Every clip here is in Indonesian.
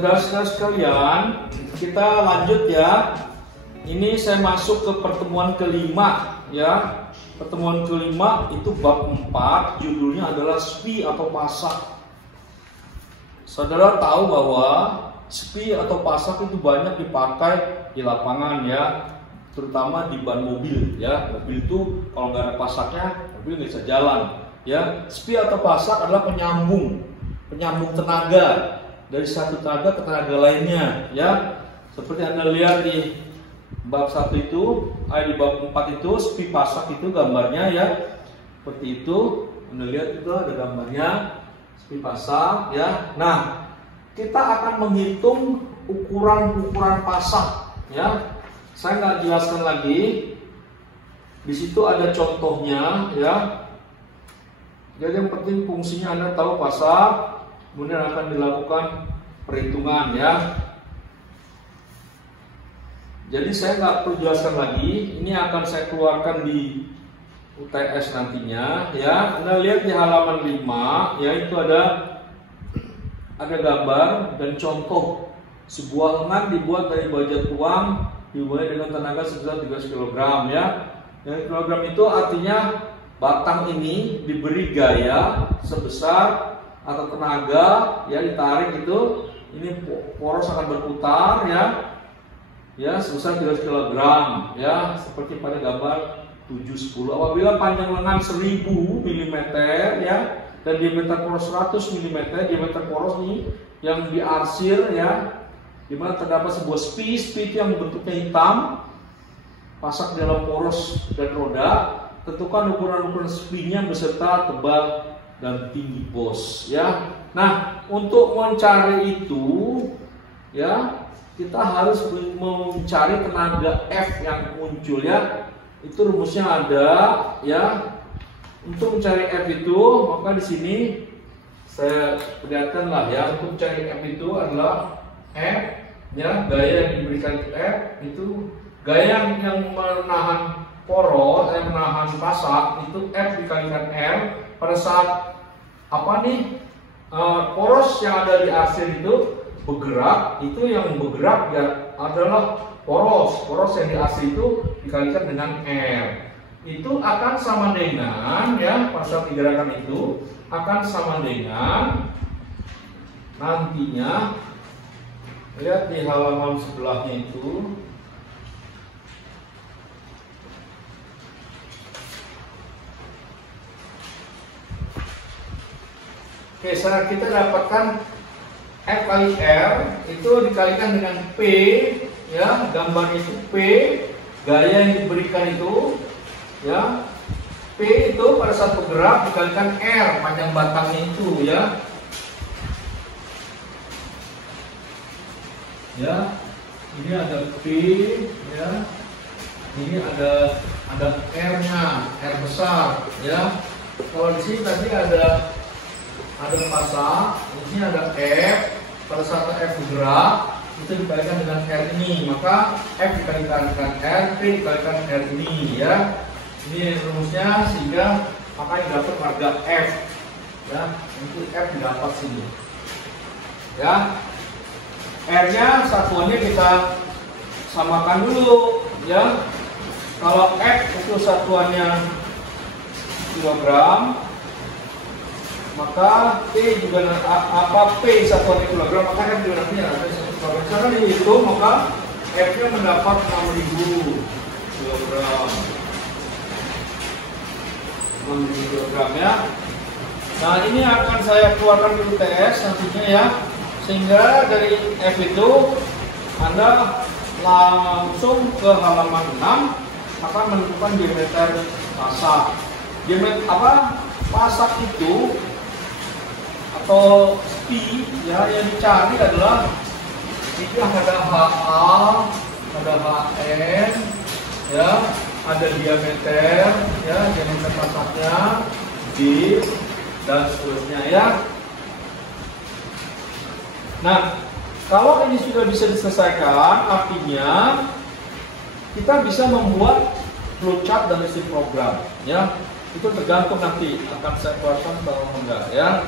saudara-saudara sekalian, kita lanjut ya. Ini saya masuk ke pertemuan kelima ya. Pertemuan kelima itu bab 4, judulnya adalah SPI atau pasak. Saudara tahu bahwa SPI atau pasak itu banyak dipakai di lapangan ya, terutama di ban mobil ya. Mobil itu kalau nggak ada pasaknya, mobil nggak bisa jalan ya. SPI atau pasak adalah penyambung tenaga dari satu tenaga ke tenaga lainnya ya. Seperti Anda lihat di bab 1 itu, di bab 4 itu SPI pasak itu gambarnya ya. Seperti itu, Anda lihat itu ada gambarnya SPI pasak ya. Nah, kita akan menghitung ukuran pasak ya. Saya nggak jelaskan lagi. Di situ ada contohnya ya. Jadi yang penting fungsinya Anda tahu pasak, kemudian akan dilakukan perhitungan ya. Jadi saya nggak perlu jelaskan lagi. Ini akan saya keluarkan di UTS nantinya ya. Anda lihat di halaman 5 ya, itu ada gambar dan contoh sebuah lengan dibuat dari baja tuang dimulai dengan tenaga sebesar 13 kg ya. Dan kilogram itu artinya batang ini diberi gaya sebesar atau tenaga ya, ditarik itu, ini poros akan berputar ya sebesar 13 kg ya, seperti pada gambar 7-10. Apabila panjang lengan 1000 mm ya dan diameter poros 100 mm, diameter poros ini yang diarsir ya, dimana terdapat sebuah SPI itu yang bentuknya hitam, pasak dalam poros dan roda. Tentukan ukuran SPI-nya beserta tebal dan tinggi bos ya. Nah, untuk mencari itu ya, kita harus mencari tenaga F yang muncul ya. Itu rumusnya ada ya. Untuk mencari F itu, maka di sini saya perlihatkan lah ya. Untuk mencari F itu adalah F ya, gaya yang diberikan F itu gaya yang menahan poros, yang menahan pasak itu F dikalikan R. Pada saat poros yang ada di arsir itu bergerak, itu yang bergerak ya adalah poros yang di arsir itu dikalikan dengan R. Itu akan sama dengan ya, pada saat digerakkan itu akan sama dengan nantinya, lihat di halaman sebelahnya itu. Oke, kita dapatkan F kali R itu dikalikan dengan P ya, gambarnya itu P, gaya yang diberikan itu ya. P itu pada saat bergerak dikalikan R, panjang batangnya itu ya. Ya, ini ada P ya. Ini ada R-nya, R besar ya. Kalau di sini tadi ada pasak, ini ada F. Pada saat F bergerak itu dikalikan dengan R ini, maka F dikalikan dengan R, P dikalikan R ini ya. Ini rumusnya, sehingga maka yang dapat harga F ya. Untuk F didapat sini ya. R-nya satuannya kita samakan dulu ya. Kalau F itu satuannya kilogram, maka P juga P satuan kilogram, maka F juga nantinya ada 1 kilogram. Karena dihitung, maka F-nya mendapat 6.000 kilogram. 6.000 kilogram ya. Nah, ini akan saya keluarkan di UTS nantinya ya. Sehingga dari F itu Anda langsung ke halaman 6 akan menentukan diameter pasak. Diameter pasak itu atau SPI ya, yang dicari adalah ini ada HA, ada HN ya, ada diameter ya, diameter pasaknya, D dan seterusnya ya. Nah, kalau ini sudah bisa diselesaikan, artinya kita bisa membuat flowchart dan mesin program ya. Itu tergantung nanti akan saya keluarkan kalau enggak ya.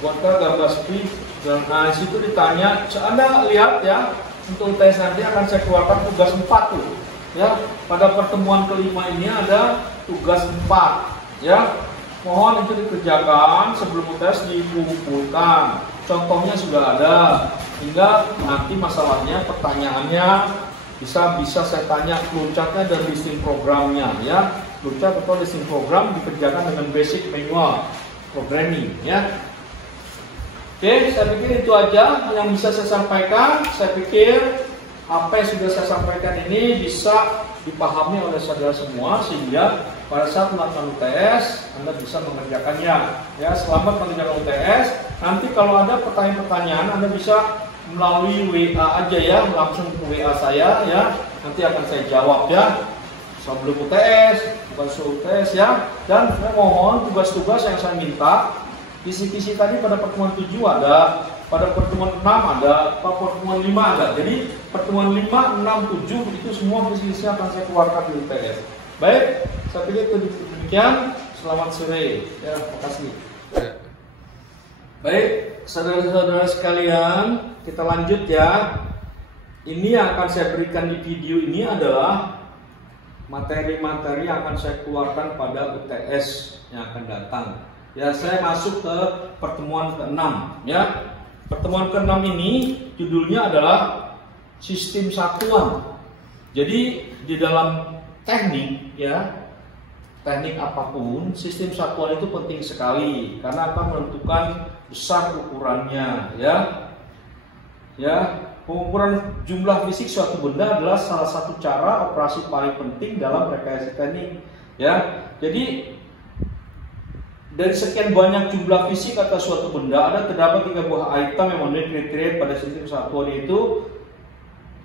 Buatkan gambar SPI Dan nah, situ ditanya, Anda lihat ya, untuk UTS nanti akan saya keluarkan tugas 4 tuh. Ya, pada pertemuan kelima ini ada tugas 4 ya. Mohon itu dikerjakan sebelum UTS dikumpulkan. Contohnya sudah ada, hingga nanti masalahnya pertanyaannya bisa saya tanya flowchartnya dan listing programnya ya. Flowchart atau listing program dikerjakan dengan basic manual programming ya. Oke, saya pikir itu aja yang bisa saya sampaikan. Saya pikir apa yang sudah saya sampaikan ini bisa dipahami oleh saudara semua, sehingga pada saat melakukan UTS Anda bisa mengerjakannya ya. Selamat mengerjakan UTS. Nanti kalau ada pertanyaan-pertanyaan Anda bisa melalui WA aja ya, langsung ke WA saya ya, nanti akan saya jawab ya sebelum UTS, bukan sebelum UTS ya. Dan saya mohon tugas-tugas yang saya minta, kisi-kisi tadi pada pertemuan 7 ada, pada pertemuan 6 ada, pada pertemuan 5 ada. Jadi pertemuan 5, 6, 7 itu semua kisi-kisi akan saya keluarkan di UTS. Baik, saya pikir itu demikian. Selamat sore ya, terima kasih. Baik, saudara-saudara sekalian, kita lanjut ya. Ini yang akan saya berikan di video ini adalah materi-materi yang akan saya keluarkan pada UTS yang akan datang. Ya, saya masuk ke pertemuan ke-6 ya. Pertemuan ke-6 ini judulnya adalah sistem satuan. Jadi di dalam teknik ya, teknik apapun, sistem satuan itu penting sekali karena akan menentukan besar ukurannya ya. Ya, pengukuran jumlah fisik suatu benda adalah salah satu cara operasi paling penting dalam rekayasa teknik ya. Jadi dari sekian banyak jumlah fisik atas suatu benda, terdapat 3 buah item yang memenuhi kriteria pada sistem satuan, itu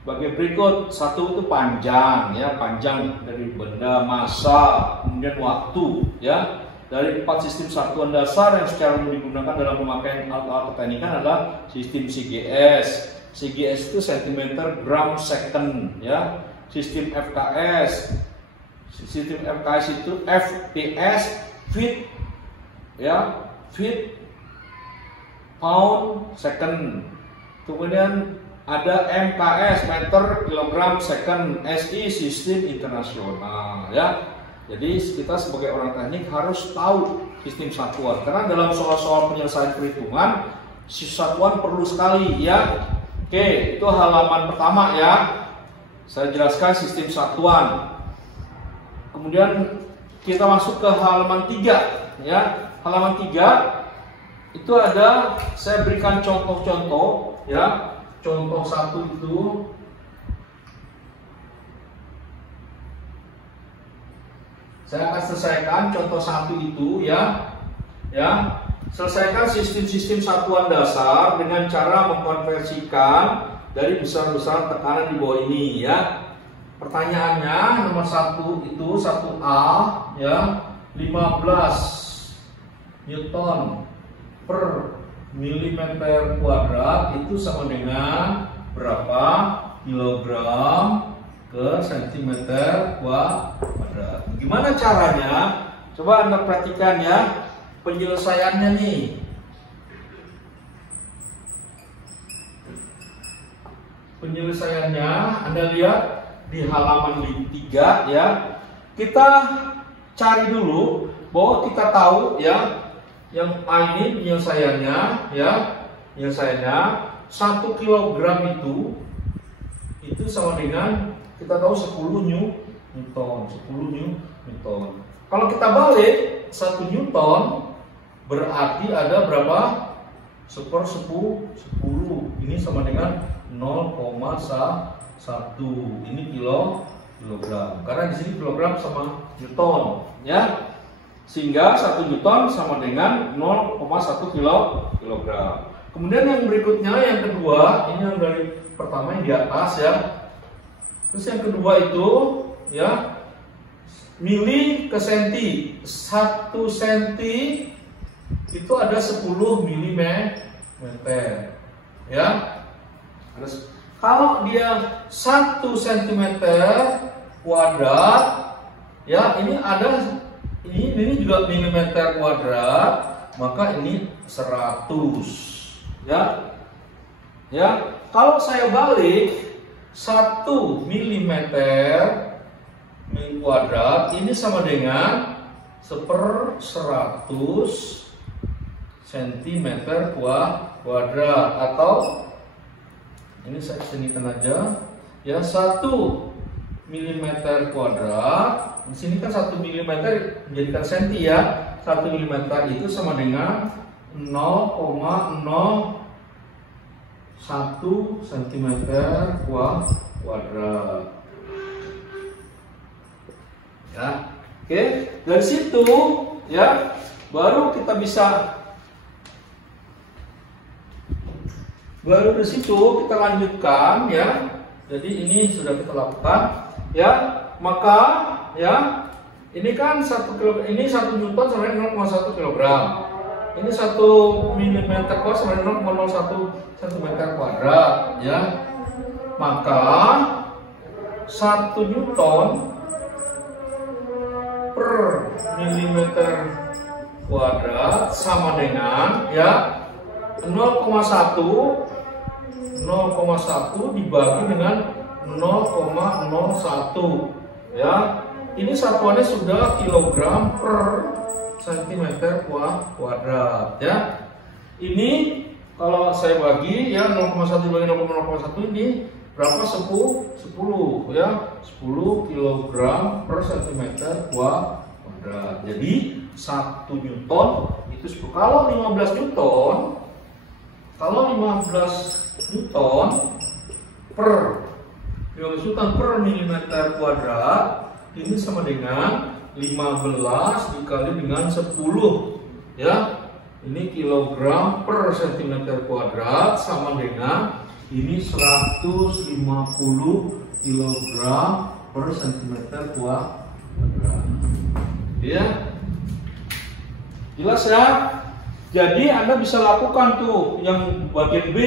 sebagai berikut. 1 itu panjang ya, panjang dari benda, massa, kemudian waktu ya. Dari 4 sistem satuan dasar yang secara umum digunakan dalam pemakaian alat-alat keteknikan adalah sistem CGS. CGS itu cm gram second ya. Sistem FKS. Sistem FKS itu FPS feet ya, feet pound second. Kemudian ada MKS, meter kilogram second. SI sistem internasional ya. Jadi kita sebagai orang teknik harus tahu sistem satuan, karena dalam soal-soal penyelesaian perhitungan satuan perlu sekali ya. Oke, itu halaman pertama ya. Saya jelaskan sistem satuan. Kemudian kita masuk ke halaman 3 ya. Halaman 3 itu ada, saya berikan contoh-contoh ya. Contoh 1 itu saya akan selesaikan contoh 1 itu ya. Ya, selesaikan sistem-sistem satuan dasar dengan cara mengkonversikan dari besar-besar tekanan di bawah ini ya. Pertanyaannya nomor 1 itu 1A ya, 15 Newton per milimeter kuadrat itu sama dengan berapa kilogram ke sentimeter kuadrat. Gimana caranya? Coba Anda perhatikan ya penyelesaiannya nih. Penyelesaiannya Anda lihat di halaman 3 ya. Kita cari dulu bahwa kita tahu ya, yang A ini penyelesaiannya ya. Penyelesaiannya 1 kilogram itu sama dengan, kita tahu 10 Newton. 10 Newton. Kalau kita balik 1 Newton berarti ada berapa? 10. Ini sama dengan 0,1. Ini kilogram. Karena di sini kilogram sama Newton ya. Sehingga 1 Newton sama dengan 0,1 kilogram. Kemudian yang berikutnya, yang kedua, ini yang dari pertama yang di atas ya. Terus yang kedua itu ya, mili ke senti. 1 senti itu ada 10 mm ya. Kalau dia 1 cm kuadrat ya, ini ada ini juga milimeter kuadrat, maka ini 100 Ya, kalau saya balik 1 mm kuadrat ini sama dengan 1/100 cm kuadrat, atau ini saya kesinikan aja ya, 1 mm kuadrat. Di sini kan 1 mm menjadikan senti ya. 1 mm itu sama dengan 0,01 cm kuadrat. Ya, oke. Dari situ ya, baru kita bisa, baru dari situ kita lanjutkan ya. Jadi ini sudah kita lakukan ya. Maka ya, ini kan 1 kg, ini 1 Newton sama dengan 0,1 kg. Ini 1 mm kuadrat sama dengan 0,01 cm kuadrat ya. Maka 1 Newton per milimeter kuadrat sama dengan ya 0,1 dibagi dengan 0,01 ya. Ini satuannya sudah kilogram per cm kuadrat ya. Ini kalau saya bagi ya 0,1 dibagi 0,01 ini berapa? 10 ya, 10 kilogram per cm kuadrat. Jadi 1 Newton itu 10. Kalau 15 Newton, per milimeter kuadrat ini sama dengan 15 dikali dengan 10 ya. Ini kilogram per cm kuadrat sama dengan ini 150 kilogram per cm kuadrat. Ya, jelas ya. Jadi Anda bisa lakukan tuh yang bagian B,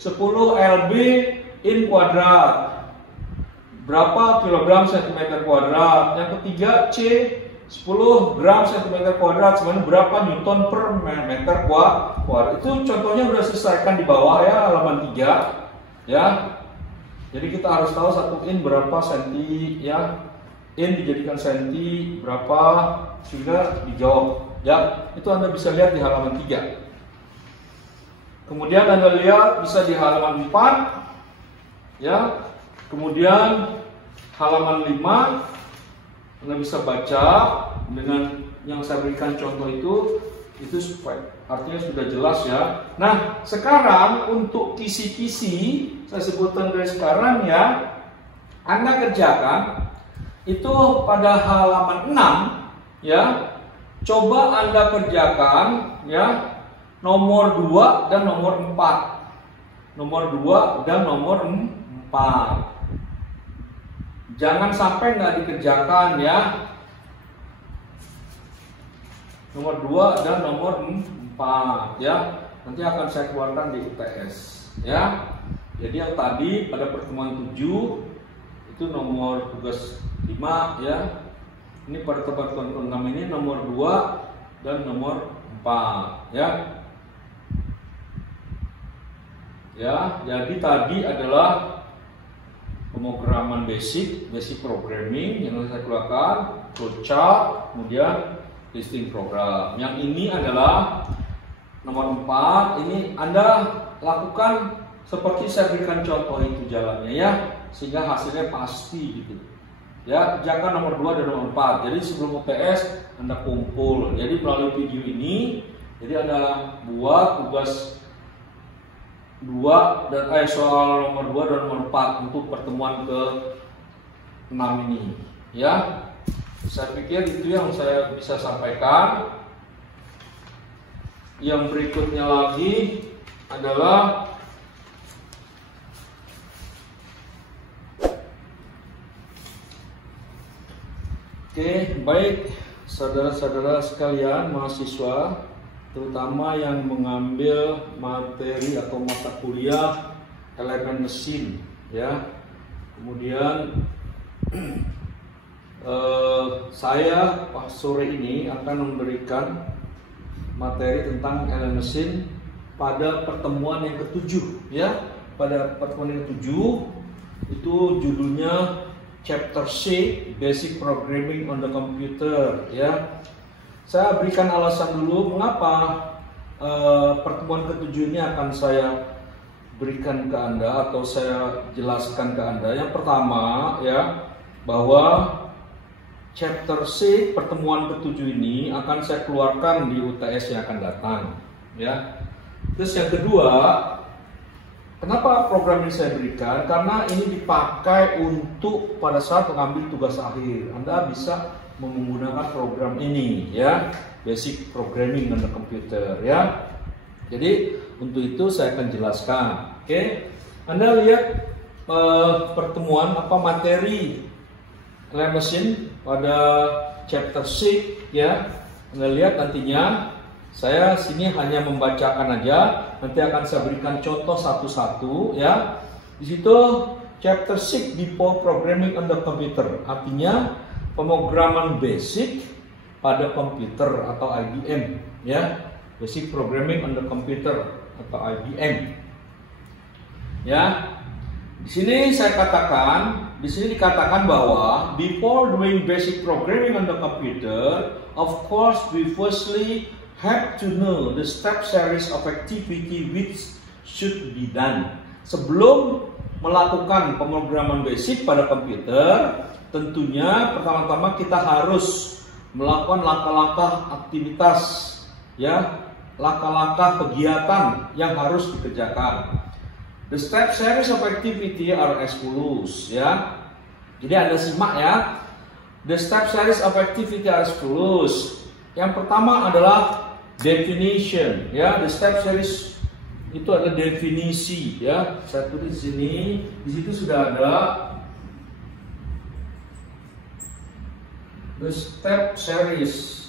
10 lb in kuadrat, berapa kilogram cm kuadrat. Yang ketiga C, 10 gram cm kuadrat sebenarnya berapa Newton per meter kuadrat. Itu contohnya sudah diselesaikan di bawah ya, halaman 3 ya. Jadi kita harus tahu 1 in berapa senti ya, in dijadikan senti berapa, sehingga dijawab ya. Itu Anda bisa lihat di halaman 3. Kemudian Anda lihat bisa di halaman 4 ya. Kemudian halaman 5 Anda bisa baca dengan yang saya berikan contoh itu artinya sudah jelas ya. Nah, sekarang untuk kisi-kisi saya sebutkan dari sekarang ya, Anda kerjakan itu pada halaman 6 ya. Coba Anda kerjakan ya, nomor 2 dan nomor 4. Nomor 2 dan nomor 4. Jangan sampai nggak dikerjakan ya. Nomor 2 dan nomor 4 ya. Nanti akan saya keluarkan di UTS ya. Jadi yang tadi pada pertemuan 7 itu nomor tugas 5 ya. Ini pada pertemuan 6 ini nomor 2 dan nomor 4 ya. Ya, jadi tadi adalah pemrograman basic programming yang saya keluarkan, flowchart, kemudian listing program. Yang ini adalah nomor 4. Ini Anda lakukan seperti saya berikan contoh itu jalannya ya, sehingga hasilnya pasti gitu. Ya, kerjakan nomor 2 dan nomor 4. Jadi sebelum UTS Anda kumpul. Jadi melalui video ini, jadi Anda buat tugas 2 dan soal nomor 2 dan nomor 4 untuk pertemuan ke-6 ini ya. Saya pikir itu yang saya bisa sampaikan. Yang berikutnya lagi adalah baik saudara-saudara sekalian mahasiswa, terutama yang mengambil materi atau mata kuliah elemen mesin ya. Kemudian saya sore ini akan memberikan materi tentang elemen mesin pada pertemuan yang ketujuh ya. Pada pertemuan yang ketujuh itu judulnya Chapter C, Basic Programming on the Computer ya. Saya berikan alasan dulu mengapa pertemuan ketujuh ini akan saya berikan ke Anda atau saya jelaskan ke Anda. Yang pertama ya, bahwa Chapter C pertemuan ketujuh ini akan saya keluarkan di UTS yang akan datang ya. Terus yang kedua, kenapa program ini saya berikan? Karena ini dipakai untuk pada saat mengambil tugas akhir. Anda bisa menggunakan program ini ya, Basic Programming on the Computer ya. Jadi untuk itu saya akan jelaskan. Oke, Anda lihat pertemuan apa materi machine pada chapter 6 ya. Anda lihat nantinya saya sini hanya membacakan aja, nanti akan saya berikan contoh satu-satu ya. Di situ chapter 6 before programming on the computer, artinya pemrograman basic pada komputer atau IBM ya. Basic programming on the computer atau IBM. Ya. Di sini saya katakan, di sini dikatakan bahwa before doing basic programming on the computer, of course we firstly have to know the step series of activity which should be done. Sebelum melakukan pemrograman basic pada komputer, tentunya pertama-tama kita harus melakukan langkah-langkah aktivitas ya, langkah-langkah kegiatan yang harus dikerjakan. The step series of activity are as follows ya. Jadi Anda simak ya. The step series of activity are as follows. Yang pertama adalah definition ya. The step series itu adalah definisi ya. Saya tulis di sini. Di situ sudah ada the step series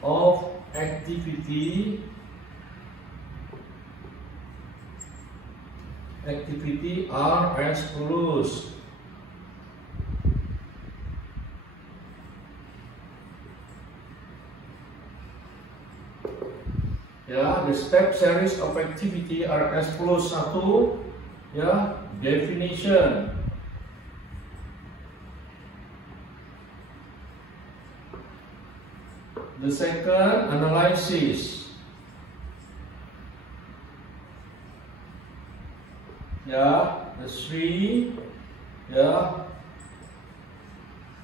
of activity are as follows. Ya, the step series of activity are as follows. Satu, ya, definition. The second, analysis. Ya, the three, ya,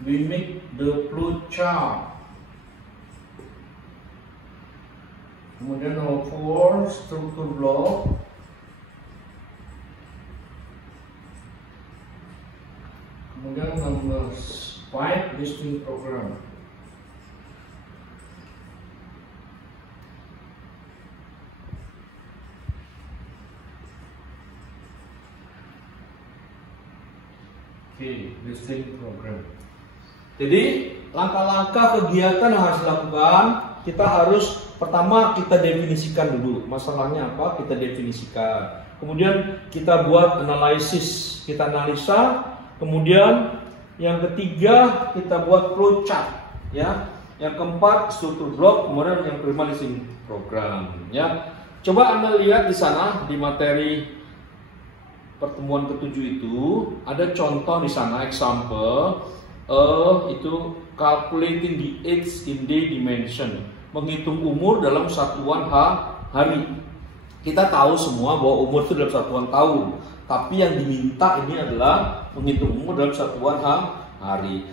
we make the flow chart. Kemudian nomor 4, struktur block. Kemudian nomor 5, listing program. Listing program. Jadi langkah-langkah kegiatan yang harus dilakukan, kita harus pertama kita definisikan dulu masalahnya apa, kita definisikan. Kemudian kita buat analisis, kita analisa. Kemudian yang ketiga kita buat flowchart, ya. Yang keempat struktur blok, kemudian yang kelima listing program, ya. Coba Anda lihat di sana di materi pertemuan ketujuh itu ada contoh di sana, example itu calculating the age in day dimension, menghitung umur dalam satuan hari. Kita tahu semua bahwa umur itu dalam satuan tahun, tapi yang diminta ini adalah menghitung umur dalam satuan hari.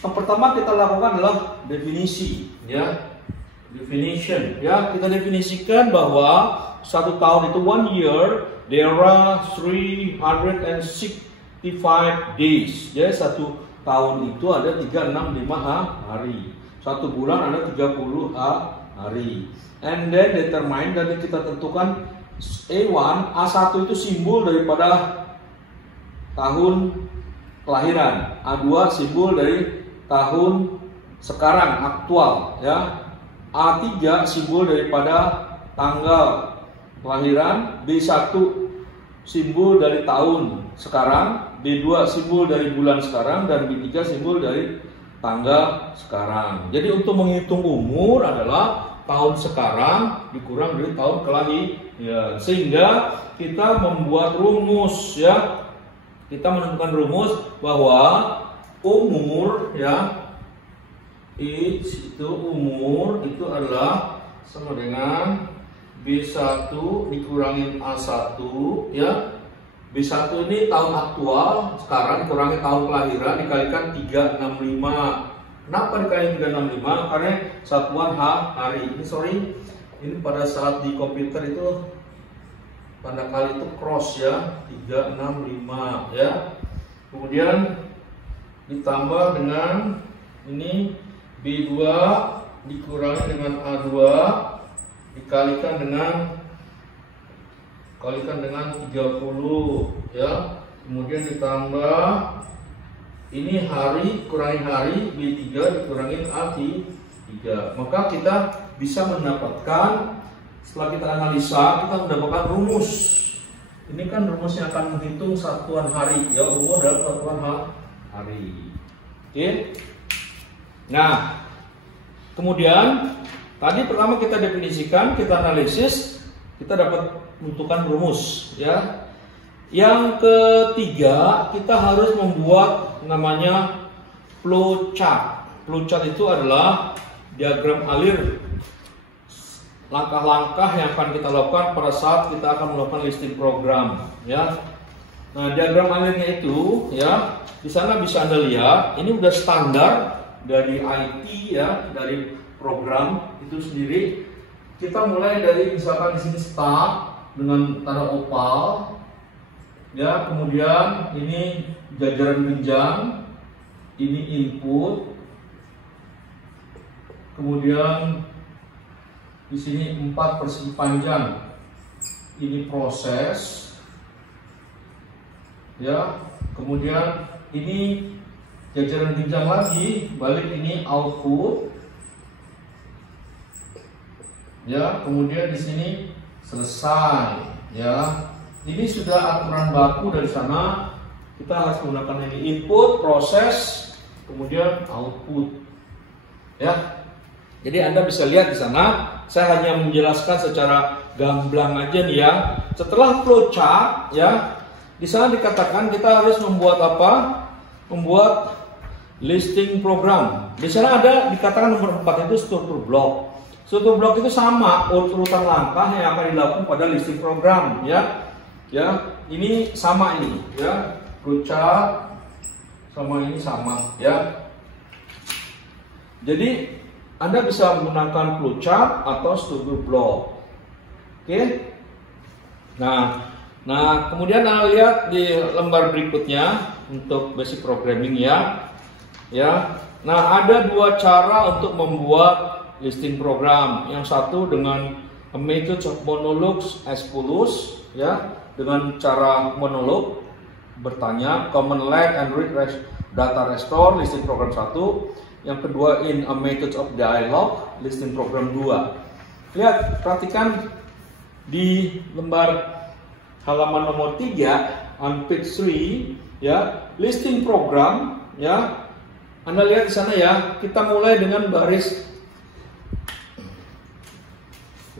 Yang pertama kita lakukan adalah definisi, ya, definition, ya. Kita definisikan bahwa satu tahun itu 1 year. There are 365 days. Ya, satu tahun itu ada 365 hari. Satu bulan ada 30 hari. And then determine, dan kita tentukan A1 itu simbol daripada tahun kelahiran. A2 simbol dari tahun sekarang aktual, ya. A3 simbol daripada tanggal kelahiran, B1 simbol dari tahun sekarang, B2 simbol dari bulan sekarang, dan B3 simbol dari tanggal sekarang. Jadi untuk menghitung umur adalah tahun sekarang dikurang dari tahun kelahiran, sehingga kita membuat rumus ya. Kita menentukan rumus bahwa umur ya, age itu umur itu adalah sama dengan B1 dikurangin A1 ya. B1 ini tahun aktual sekarang kurangi tahun kelahiran dikalikan 365. Kenapa dikalikan 365? Karena satuan hari. Ini pada saat di komputer itu tanda kali itu cross ya, 365 ya. Kemudian ditambah dengan ini B2 dikurangi dengan A2 dikalikan dengan 30 ya. Kemudian ditambah ini hari kurangi hari, B3 dikurangi A3. Maka kita bisa mendapatkan, setelah kita analisa, kita mendapatkan rumus. Ini kan rumusnya akan menghitung satuan hari ya, umur dalam satuan hari. Oke. Nah, kemudian tadi pertama kita definisikan, kita analisis, kita dapat menentukan rumus ya. Yang ketiga, kita harus membuat namanya flowchart. Flowchart itu adalah diagram alir langkah-langkah yang akan kita lakukan pada saat kita akan melakukan listing program ya. Nah, diagram alirnya itu ya, di sana bisa Anda lihat, ini udah standar dari IT ya, dari program itu sendiri. Kita mulai dari misalkan di sini start dengan tanda opal ya, kemudian ini jajaran jenjang, ini input, kemudian di sini 4 persegi panjang, ini proses ya, kemudian ini jajaran jenjang lagi, balik ini output ya, kemudian di sini selesai ya. Ini sudah aturan baku dari sana. Kita harus menggunakan ini input, proses, kemudian output ya. Jadi Anda bisa lihat di sana, saya hanya menjelaskan secara gamblang aja nih ya. Setelah flowchart ya, di sana dikatakan kita harus membuat apa? Membuat listing program. Di sana ada dikatakan nomor 4 itu struktur blok. Struktur blok itu sama urutan langkah yang akan dilakukan pada listing program ya. Ya, ini sama ini ya. Flowchart sama ini sama ya. Jadi Anda bisa menggunakan flowchart atau struktur blok. Oke. Nah, kemudian Anda lihat di lembar berikutnya untuk basic programming ya. Ya. Nah, ada dua cara untuk membuat listing program. Yang satu dengan a method of monologues as follows ya, dengan cara monolog bertanya, command let and read data restore, listing program 1. Yang kedua in a method of dialogue, listing program 2. Lihat, perhatikan di lembar halaman nomor 3 on page 3 ya, listing program ya. Anda lihat di sana ya, kita mulai dengan baris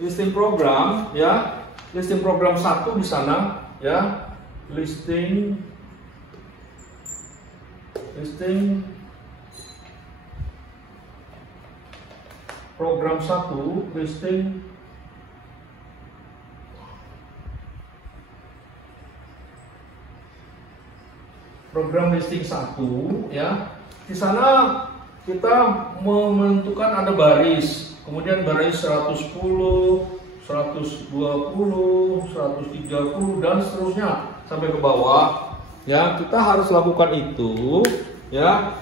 listing program ya. Listing program 1 di sana ya. Listing program 1, listing program listing 1 ya. Di sana kita menentukan ada baris, kemudian baris 110, 120, 130 dan seterusnya sampai ke bawah ya. Kita harus lakukan itu ya.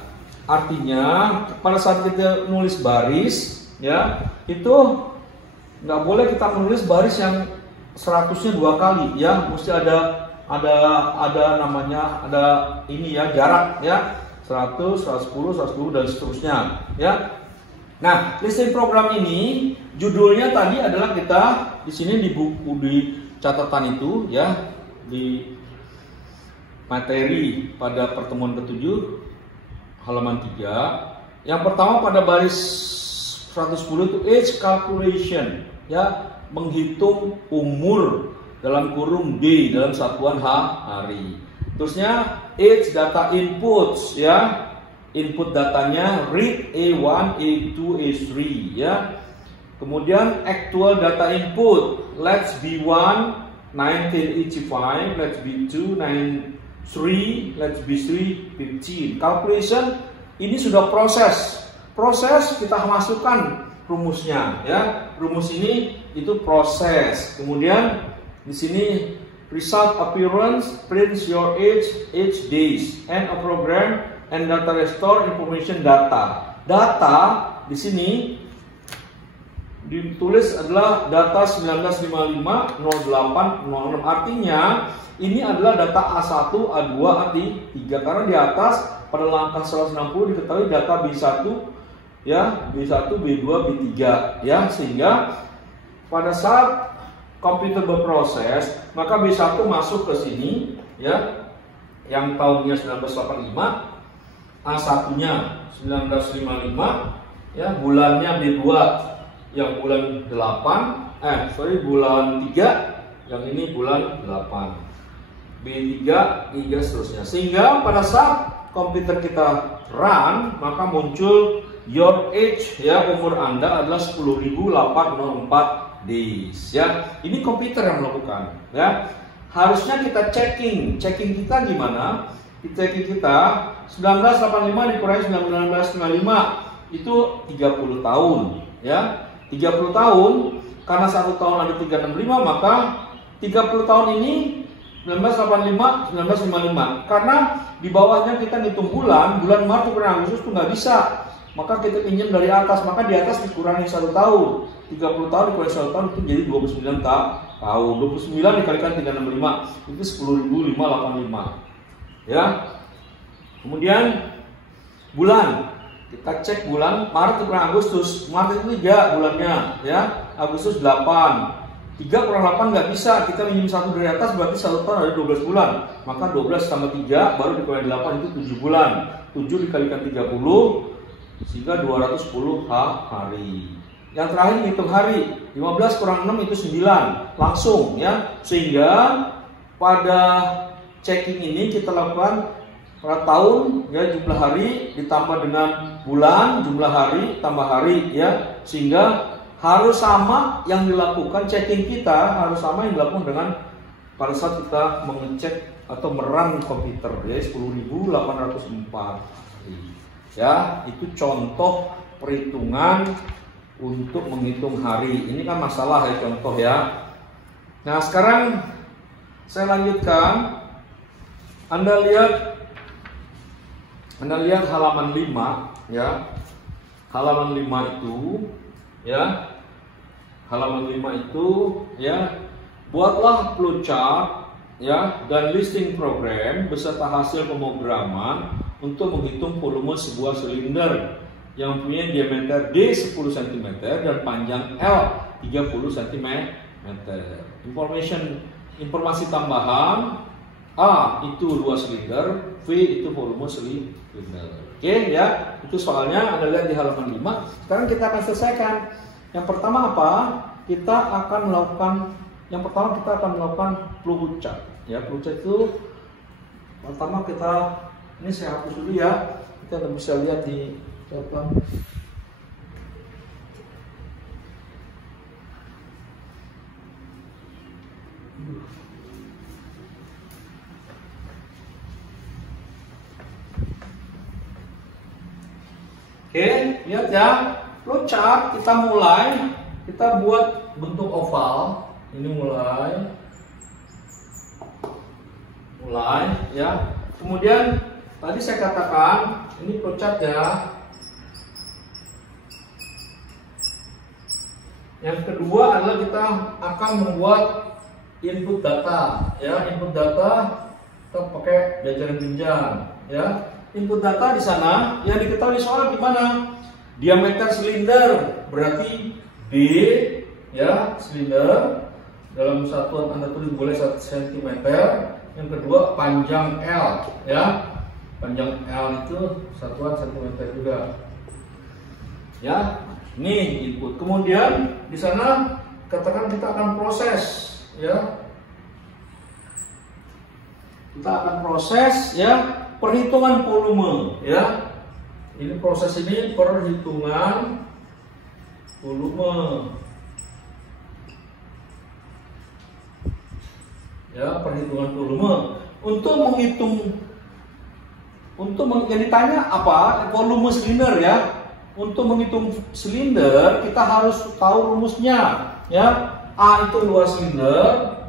Artinya pada saat kita nulis baris ya, itu nggak boleh kita menulis baris yang 100-nya 2 kali ya. Mesti ada namanya, ada ini ya, jarak ya, 100, 110, 120 dan seterusnya ya. Nah, listing program ini judulnya tadi adalah kita di sini di buku, di catatan itu ya, di materi pada pertemuan ke-7 halaman 3. Yang pertama pada baris 110 itu age calculation, ya, menghitung umur dalam kurung D dalam satuan hari. Terusnya age data inputs, ya, input datanya read A1, A2, A3, ya. Kemudian actual data input, let's B1 1985, let's B2 93, let's B3 15. Calculation ini sudah proses kita masukkan rumusnya, ya. Rumus ini itu proses. Kemudian di sini result appearance prints your age days, end of program, and data restore information data. Data di sini ditulis adalah data 1955 08 06. Artinya ini adalah data A1, A2, A3 karena di atas pada langkah 160 diketahui data B1, ya, B1, B2, B3, ya, sehingga pada saat komputer berproses maka B1 masuk ke sini, ya, yang tahunnya 1985, A1-nya 1955, ya, bulannya B2 yang bulan 8, bulan 3, yang ini bulan 8, B3, 3 seterusnya. Sehingga pada saat komputer kita run maka muncul your age, ya, umur Anda adalah 10.804 days, ya. Ini komputer yang melakukan, ya. Harusnya kita checking kita gimana? Checking kita 1985 dikurangi 1995 itu 30 tahun, ya. 30 tahun, karena 1 tahun ada 365, maka 30 tahun ini 1985, 1955. Karena di bawahnya kita ngitung bulan Maret, April, Agustus itu nggak bisa. Maka kita pinjam dari atas, maka di atas dikurangi 1 tahun. 30 tahun dikurangi 1 tahun itu jadi 29 tahun. 29 dikalikan 365 itu 10.585. Ya. Kemudian bulan. Kita cek bulan Maret, April, Agustus. Maret itu 3 bulannya, ya. Agustus 8. 3 kurang 8 nggak bisa. Kita minjem 1 dari atas berarti 1 tahun ada 12 bulan. Maka 12 tambah 3 baru dikurangi 8 itu 7 bulan. 7 dikalikan 30 sehingga 210 hari. Yang terakhir hitung hari. 15 kurang 6 itu 9. Langsung, ya. Sehingga pada checking ini kita lakukan pada tahun, ya, jumlah hari ditambah dengan bulan, jumlah hari tambah hari, ya, sehingga harus sama yang dilakukan checking kita, harus sama yang dilakukan dengan pada saat kita mengecek atau merun komputer, ya, 10.804. Ya, itu contoh perhitungan untuk menghitung hari. Ini kan masalah, ya, contoh, ya. Nah, sekarang saya lanjutkan. Anda lihat halaman 5, ya. Halaman 5 itu, ya. Halaman 5 itu, ya. Buatlah flowchart, ya, dan listing program beserta hasil pemrograman untuk menghitung volume sebuah silinder yang punya diameter D 10 cm dan panjang L 30 cm. Informasi tambahan: A itu ruas silinder, V itu volume silinder. Oke, ya, itu soalnya Anda lihat di halaman 5. Sekarang kita akan selesaikan. Yang pertama apa? Kita akan melakukan flowchart. Ya, flowchart itu pertama ini saya hapus dulu, ya. Kita bisa lihat di depan. Oke, lihat, ya. Flowchart kita buat bentuk oval. Ini mulai, ya. Kemudian tadi saya katakan ini flowchart, ya. Yang kedua adalah kita akan membuat input data, ya. Input data kita pakai diagram jenjang, ya. Input data di sana yang diketahui soal gimana? Diameter silinder berarti D, ya, silinder dalam satuan Anda tulis boleh 1 cm. Yang kedua panjang L, ya. Panjang L itu satuan cm juga. Ya, Ini input. Kemudian di sana katakan kita akan proses, ya. Kita akan proses, ya, perhitungan volume, ya. Ini proses ini perhitungan volume. Ya, perhitungan volume. Yang ditanya apa? Volume silinder, ya. Untuk menghitung silinder kita harus tahu rumusnya, ya. A itu luas silinder,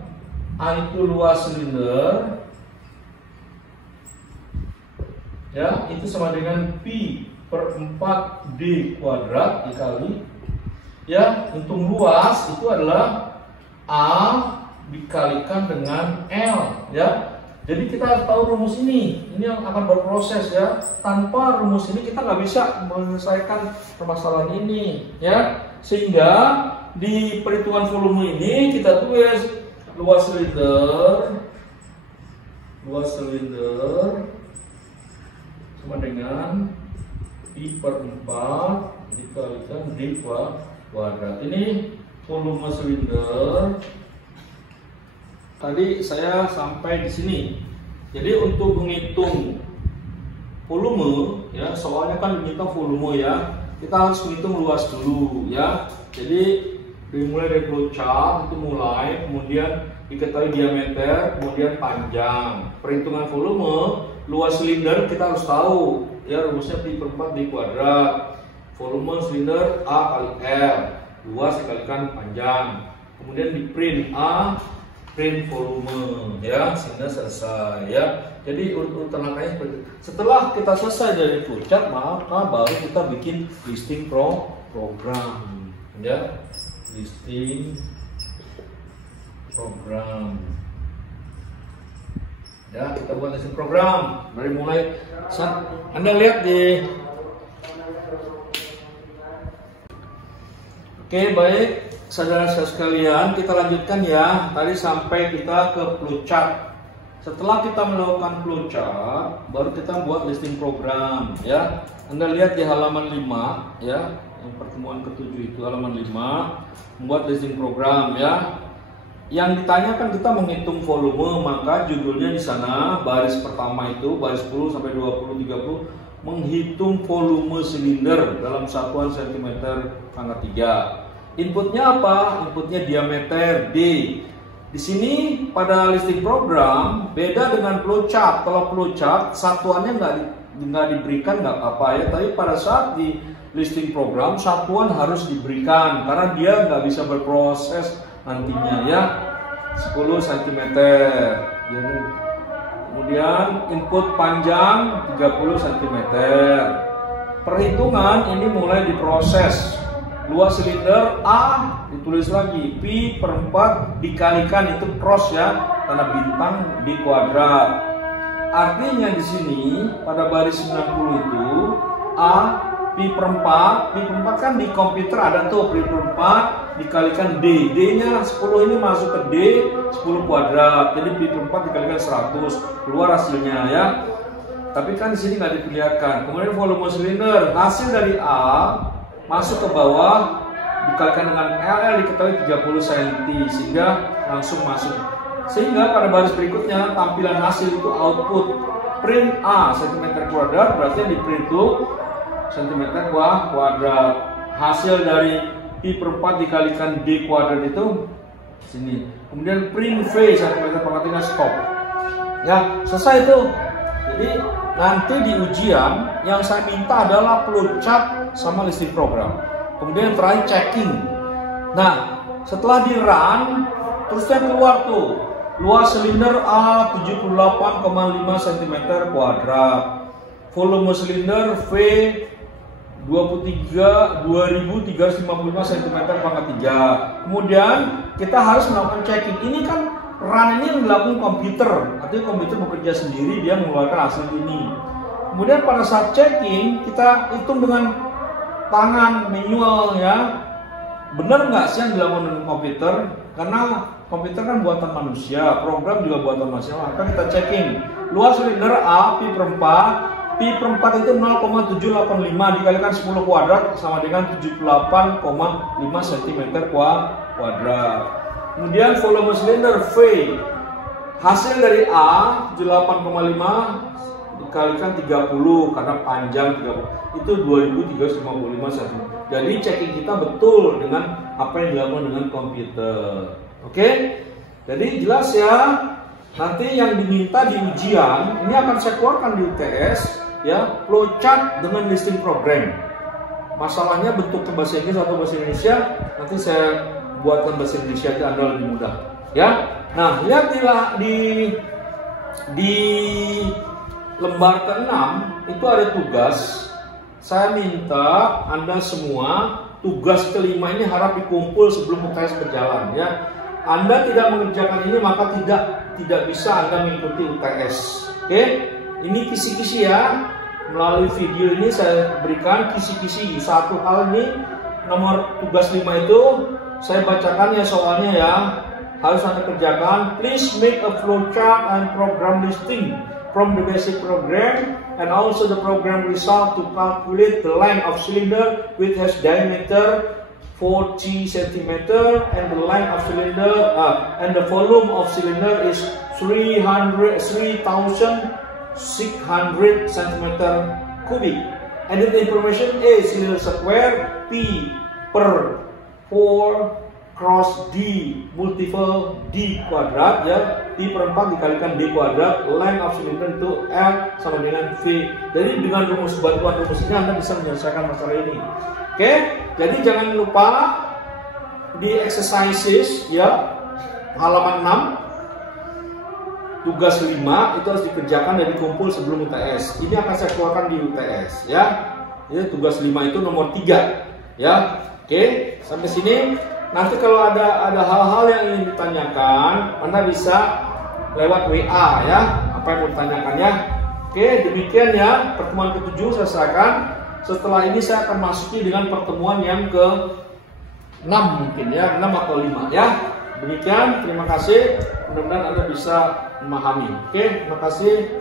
ya, itu sama dengan Pi per 4D kuadrat dikali, ya, untuk luas itu adalah A dikalikan dengan L, ya. Jadi kita harus tahu rumus ini yang akan berproses, ya. Tanpa rumus ini kita nggak bisa menyelesaikan permasalahan ini, ya. Sehingga di perhitungan volume ini kita tulis luas silinder sama dengan Pi per 4 dikalikan D kuadrat. Ini volume silinder. Tadi saya sampai di sini. Jadi untuk menghitung volume, ya, soalnya kan diminta volume, ya. Kita harus menghitung luas dulu, ya. Jadi dimulai dari flowchart itu mulai, kemudian diketahui diameter, kemudian panjang. Perhitungan volume, luas silinder kita harus tahu, ya, rumusnya Pi per 4 D kuadrat. Volume silinder A kali L, luas dikalikan panjang. Kemudian di print A, print volume, ya, sehingga selesai, ya. Jadi urutan langkahnya seperti itu. Setelah kita selesai dari flowchart, maka baru kita bikin listing program, ya. Listing program, ya, kita buat listing program dari mulai Anda lihat di. Oke, baik, saudara-saudara sekalian, kita lanjutkan, ya. Tadi sampai kita ke flowchart. Setelah kita melakukan flowchart, baru kita buat listing program, ya. Anda lihat di halaman 5, ya, yang pertemuan ke-7 itu halaman 5, membuat listing program, ya. Yang ditanyakan kita menghitung volume, maka judulnya di sana baris pertama itu baris 10 sampai 20 30 menghitung volume silinder dalam satuan cm pangkat 3. Inputnya apa? Inputnya diameter D. Di sini pada listing program beda dengan flowchart. Kalau flowchart satuannya nggak diberikan nggak apa, ya. Tapi pada saat di listing program satuan harus diberikan karena dia nggak bisa berproses nantinya, ya. 10 cm. Kemudian input panjang 30 cm. Perhitungan ini mulai diproses. Luas silinder A ditulis lagi Pi per 4 dikalikan itu cross, ya, tanda bintang D kuadrat. Artinya di sini pada baris 90 itu A Pi per 4, Pi per 4 kan di komputer ada tuh Pi per 4 dikalikan D, D-nya 10 ini masuk ke D 10 kuadrat, jadi Pi per 4 dikalikan 100, keluar hasilnya, ya. Tapi kan di sini nggak diperlihatkan. Kemudian volume silinder, hasil dari A masuk ke bawah dikalikan dengan L diketahui 30 cm sehingga langsung masuk. Sehingga pada baris berikutnya tampilan hasil itu output print A cm kuadrat, berarti di print itu cm kuadrat. Hasil dari Pi per 4 dikalikan D kuadrat itu sini. Kemudian print V cm pangkat 3 stop. Ya, selesai itu. Jadi nanti di ujian yang saya minta adalah flowchart sama listing program. Kemudian terakhir checking. Nah, setelah di run, terusnya keluar tuh luas silinder A 78,5 cm kuadrat, volume silinder V 23.355 cm pangkat 3. Kemudian kita harus melakukan checking. Ini kan run ini dilakukan komputer, artinya komputer bekerja sendiri, dia mengeluarkan hasil ini. Kemudian pada saat checking kita hitung dengan tangan manual, ya. Benar nggak sih yang dilakukan dengan komputer? Karena komputer kan buatan manusia, program juga buatan manusia. Maka kita checking luas silinder A Pi per 4 Pi per 4 itu 0,785 dikalikan 10 kuadrat sama dengan 78,5 cm kuadrat. Kemudian volume silinder V, hasil dari A 78,5 dikalikan 30 karena panjang 30 itu 2355 cm. Jadi checking kita betul dengan apa yang dilakukan dengan komputer. Oke? Jadi jelas ya. Nanti yang diminta di ujian ini akan saya keluarkan di UTS ya, flowchart dengan listing program. Masalahnya bentuknya bahasa Inggris atau bahasa Indonesia, nanti saya buatkan bahasa Indonesia itu Anda lebih mudah ya. Nah, lihat di lembar ke-6 itu ada tugas. Saya minta Anda semua tugas kelima ini harap dikumpul sebelum UTS berjalan ya. Anda tidak mengerjakan ini maka tidak bisa Anda mengikuti UTS. Oke? Ini kisi-kisi ya. Melalui video ini saya berikan kisi-kisi. Satu hal ini nomor tugas 5 itu saya bacakan ya soalnya ya. Harus Anda kerjakan. Please make a flowchart and program listing from the basic program and also the program result to calculate the length of cylinder which has diameter 40 cm and the length of cylinder and the volume of cylinder is 3,600 cm cubic. And the information A cylinder square P per 4 cross D multiple D kuadrat ya, P per 4 dikalikan D kuadrat, length of cylinder itu L sama dengan V. Jadi dengan bantuan rumus ini Anda bisa menyelesaikan masalah ini. Oke, jadi jangan lupa di exercises ya, halaman 6 tugas 5 itu harus dikerjakan dan dikumpul sebelum UTS. Ini akan saya keluarkan di UTS ya. Ini tugas 5 itu nomor 3 ya. Oke, sampai sini. Nanti kalau ada hal-hal yang ingin ditanyakan, Anda bisa lewat WA ya, apa yang mau ditanyakannya. Oke, demikian ya pertemuan ke-7 saya selesaikan. Setelah ini saya akan masuki dengan pertemuan yang ke-6 mungkin ya, 6 atau 5 ya. Demikian, terima kasih. Mudah-mudahan Anda bisa memahami. Oke, terima kasih.